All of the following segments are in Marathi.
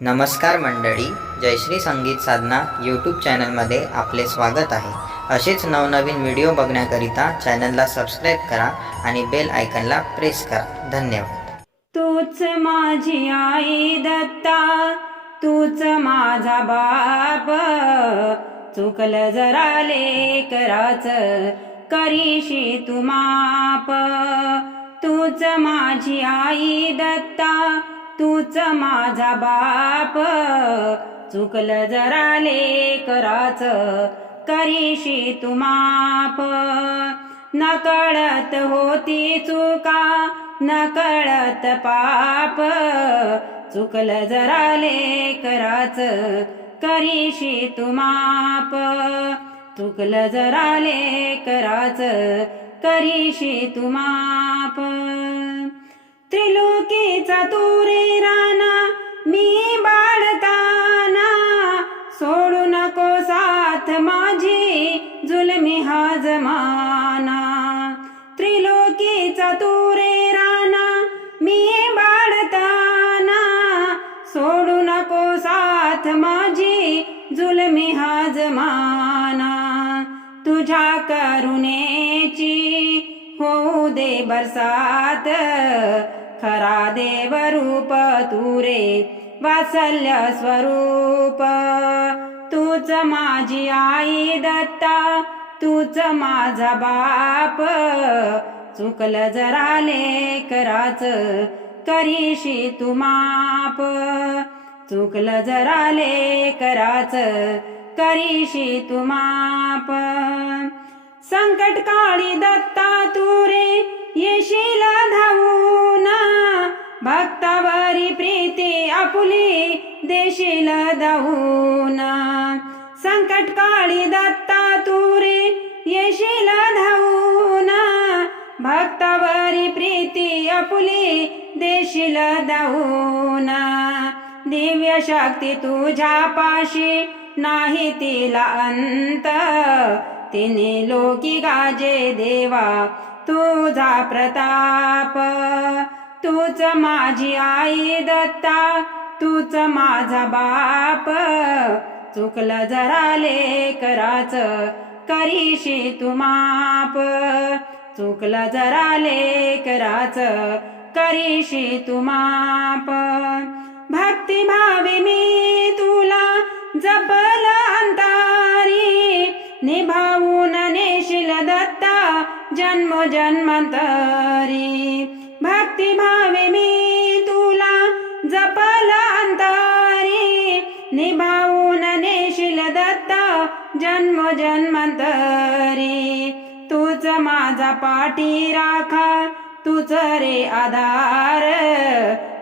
नमस्कार मंडळी जयश्री संगीत साधना यूट्यूब चॅनलमध्ये आपले स्वागत आहे. असेच नवनवीन व्हिडिओ बघण्याकरिता चॅनलला सबस्क्राईब करा आणि बेल आयकनला प्रेस करा. धन्यवाद. तूच माझी आई दत्ता तूच माझा बाप. चुकलं जरा लेकराच करीशी तू माप. तूच माझी आई दत्ता तूच माझा बाप. चुकलं जरा लेकराच करीशी तू माप. नकळत होती चुका नकळत पाप. चुकलं जरा लेकराच करीशी तू माप. चुकलं जरा लेकराच करीशी तू माप. त्रिलोकीचा तुरे मी बाळताना सोडू नको साथ माझी जुलमी हा जमाना. त्रिलोकीचा तुरे राणा मी बाळताना सोडू नको साथ माझी जुलमी हा जमाना. तुझ्या करुणेची होऊ दे बरसात खरा देव रूप तुरे वात्सल्य स्वरूप. तूच माझी आई दत्ता तूच माझा बाप. चुकलं जरा लेकराच करीशी तू माप. चुकलं जरा लेकराच करीशी तू माप. संकट काळी दत्ता तुरे येशील धावूना. भक्तावरी प्रीती आपुली देशील धावूना संकट काळी दत्ता तुरे येशील धावूना भक्तावरी प्रीती आपुली देशील धावूना दिव्य शक्ती तुझ्या पाशी नाही तिला अंत. तिने लोकी गाजे देवा तुझा प्रताप. तूच माझी आई दत्ता तूच माझा बाप. चुकलं जरा लेकराच करीशी तू माप. चुकलं जरा लेकराच करीशी तू माप. भक्तिभावी मी तुला जपल अंतारी. निभावून नेशील दत्ता जन्म जन्मांतरी. जन्म जन्मांतरी तूच माझा पाठी राखा तूच रे आधार.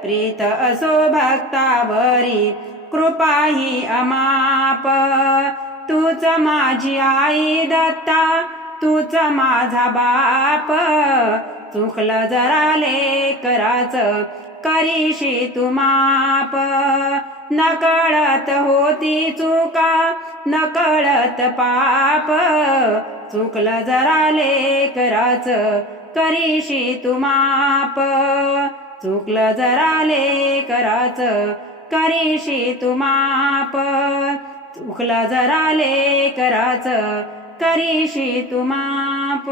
प्रीत असो भक्तावरी कृपा ही अमाप. तूच माझी आई दत्ता तूच माझा बाप. चुकलं जरा लेकराच करीशी तू माप. नकळत होती चुका नकळत पाप. चुकलं जरा लेकराच करीशी तू माप. चुकलं जरा लेकराच करीशी तू माप. चुकलं जरा लेकराच करीशी तू माप.